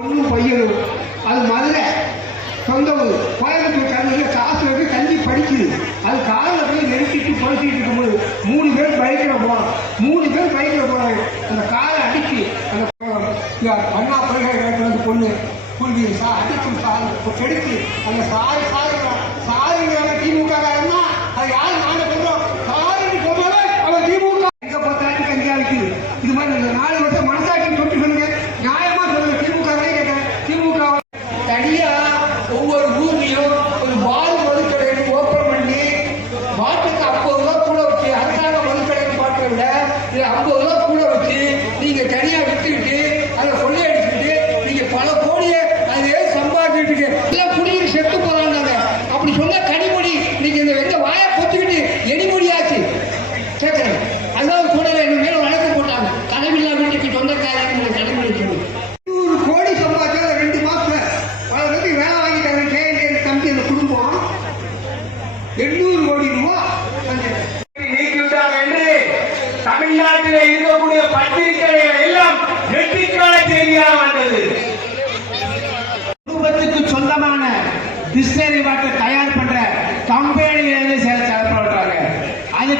ஒன்றும் பையனும் அது மதுரை சொந்த ஊர் கோயம்புத்தூர் கல்வியில் காசு வந்து கல்வி படிக்குது அது காலில் போய் நெருக்கிட்டு படிச்சுட்டு இருக்கும்போது மூணு பேர் பைக்கில் போகிறோம் மூணு பேர் பைக்கில் போகிறாங்க அந்த காலை அடிச்சு அந்த அண்ணா பல்கலைக்கழகத்தில் வந்து பொண்ணு புள்ளி சா அடிச்சு சார் கெடுத்து அந்த சாரி சாரி சாரிங்கிற திமுக காரணம் பொத்துக்கிட்டு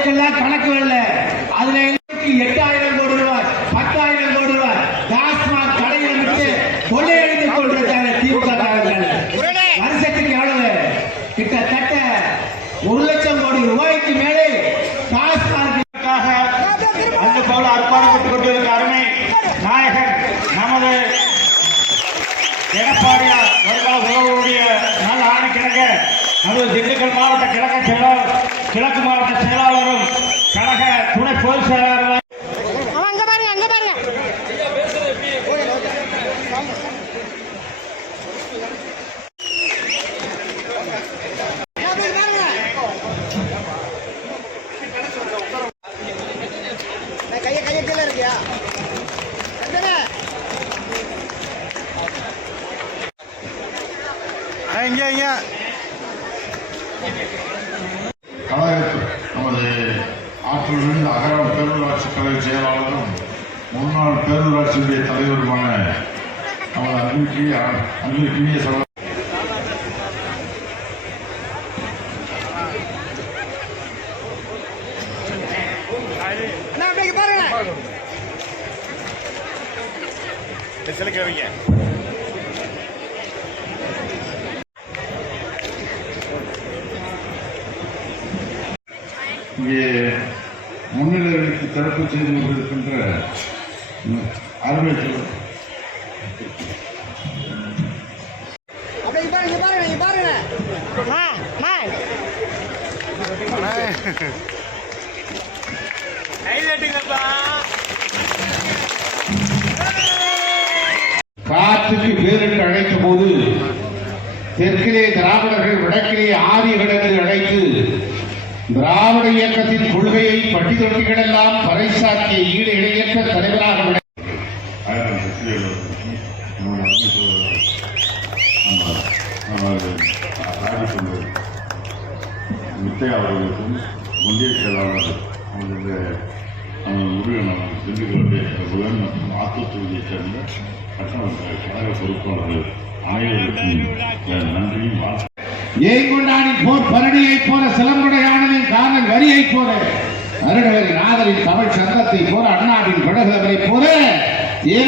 அதுக்கெல்லாம் கணக்கு வரல. அதுல எட்டாயிரம் கோடி ரூபாய் பத்தாயிரம் கோடி ரூபாய் டாஸ்மாக் கடைகளை விட்டு கொள்ளையடித்து கொண்டிருக்காங்க திமுக வருஷத்துக்கு எவ்வளவு? கிட்டத்தட்ட ஒரு லட்சம் கோடி ரூபாய்க்கு மேலே டாஸ்மார்க்காக அந்த போல அர்ப்பணித்துக் கொண்டிருக்கிற அருமை நாயகன் நமது எடப்பாடியார் வருங்கால உறவுடைய நல்ல ஆணை கிழக்க நமது திண்டுக்கல் மாவட்ட கிழக்க செயலாளர் கிழக்கு மாவட்ட செயலாளரும் கழக துணை பொதுச் செயலாளரும் அவன் அங்க பேரூராட்சி செயலாளரும் முன்னாள் பேரூராட்சியுடைய தலைவருமான நமது அன்பிற்கு அன்பிற்கினிய சிலைக்கிறவங்க இங்கே முன்னிலைக்கு சிறப்பு செய்து கொண்டிருக்கின்ற அருமை காற்றுக்கு பேரிட்டு அழைத்த போது தெற்கிலே திராவிடர்கள் வடக்கிலே ஆரியர்கள் என்று அழைத்து திராவிட இயக்கத்தின் கொள்கையை பட்டி தொட்டிகளெல்லாம் பறைசாற்றிய ஈடு இணையற்ற தலைவராக முத்தையா அவர்களுக்கும் ஒன்றிய செயலாளர் அவர்களுடைய உறுப்பினர் திண்டுக்கலுடைய புகழ் மற்றும் ஆத்தூர் தொகுதியைச் சேர்ந்த சட்டமன்ற கழக பொறுப்பாளர்கள் அனைவருக்கும் நன்றியும் ஏங்கொண்டானின் போர் பரணியைப் போல சிலம்புடையானதின் காதல் வரியைப் போல அருணகிரி நாதரின் தமிழ் சங்கத்தை போல அண்ணாவின் படகுதலைப் போல ஏ